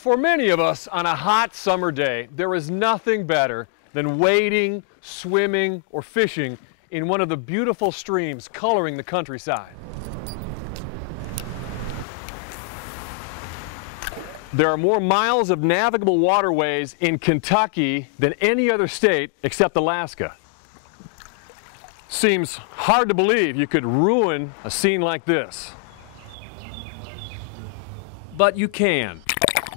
For many of us on a hot summer day, there is nothing better than wading, swimming, or fishing in one of the beautiful streams coloring the countryside. There are more miles of navigable waterways in Kentucky than any other state except Alaska. Seems hard to believe you could ruin a scene like this. But you can.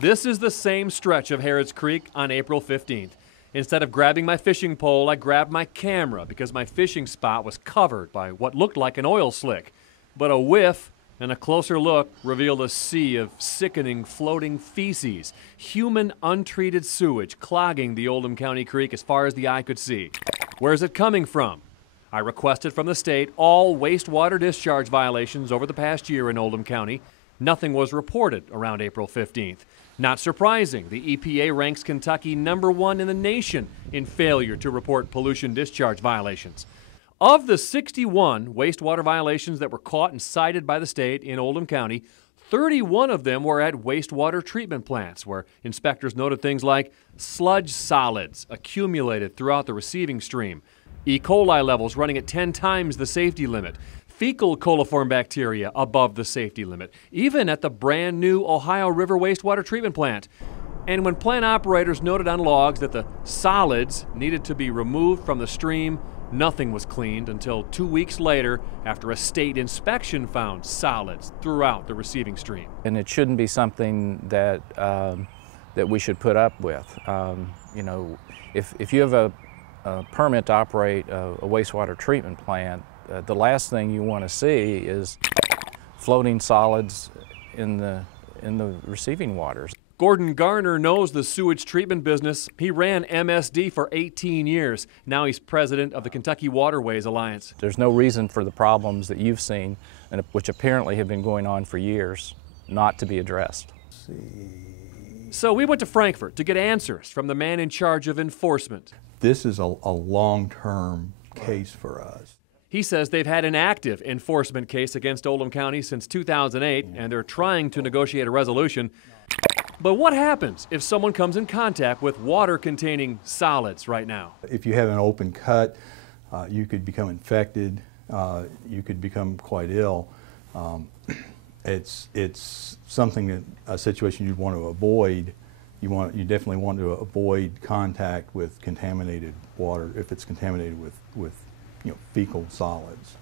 This is the same stretch of Harrods Creek on April 15th. Instead of grabbing my fishing pole, I grabbed my camera because my fishing spot was covered by what looked like an oil slick. But a whiff and a closer look revealed a sea of sickening floating feces, human untreated sewage clogging the Oldham County Creek as far as the eye could see. Where's it coming from? I requested from the state all wastewater discharge violations over the past year in Oldham County. Nothing was reported around April 15th. Not surprising, the EPA ranks Kentucky #1 in the nation in failure to report pollution discharge violations. Of the 61 wastewater violations that were caught and cited by the state in Oldham County, 31 of them were at wastewater treatment plants, where inspectors noted things like sludge solids accumulated throughout the receiving stream, E. coli levels running at 10 times the safety limit, fecal coliform bacteria above the safety limit, even at the brand new Ohio River wastewater treatment plant. And when plant operators noted on logs that the solids needed to be removed from the stream, nothing was cleaned until 2 weeks later after a state inspection found solids throughout the receiving stream. And it shouldn't be something that, that we should put up with. You know, if you have a permit to operate a wastewater treatment plant, the last thing you want to see is floating solids in the receiving waters. Gordon Garner knows the sewage treatment business. He ran MSD for 18 years. Now he's president of the Kentucky Waterways Alliance. There's no reason for the problems that you've seen, and which apparently have been going on for years, not to be addressed. So we went to Frankfort to get answers from the man in charge of enforcement. This is a long-term case for us. He says they've had an active enforcement case against Oldham County since 2008, and they're trying to negotiate a resolution. But what happens if someone comes in contact with water-containing solids right now? If you have an open cut, you could become infected, you could become quite ill. It's something that, a situation you'd want to avoid. You definitely want to avoid contact with contaminated water if it's contaminated with fecal solids.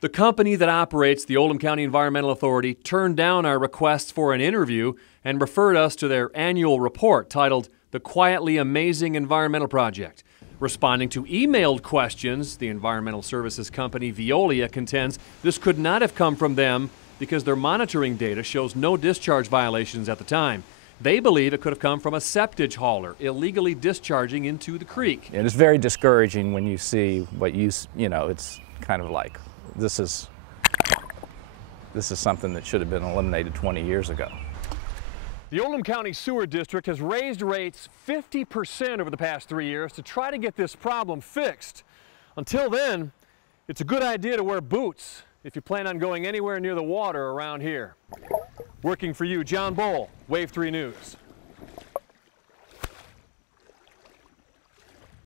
The company that operates the Oldham County Environmental Authority turned down our requests for an interview and referred us to their annual report titled The Quietly Amazing Environmental Project. Responding to emailed questions, the environmental services company Veolia contends this could not have come from them because their monitoring data shows no discharge violations at the time. They believe it could have come from a septage hauler illegally discharging into the creek. And it's very discouraging when you see what it's kind of like, this is something that should have been eliminated 20 years ago. The Oldham County Sewer District has raised rates 50% over the past 3 years to try to get this problem fixed. Until then, it's a good idea to wear boots if you plan on going anywhere near the water around here. Working for you, John Bowl, Wave 3 News.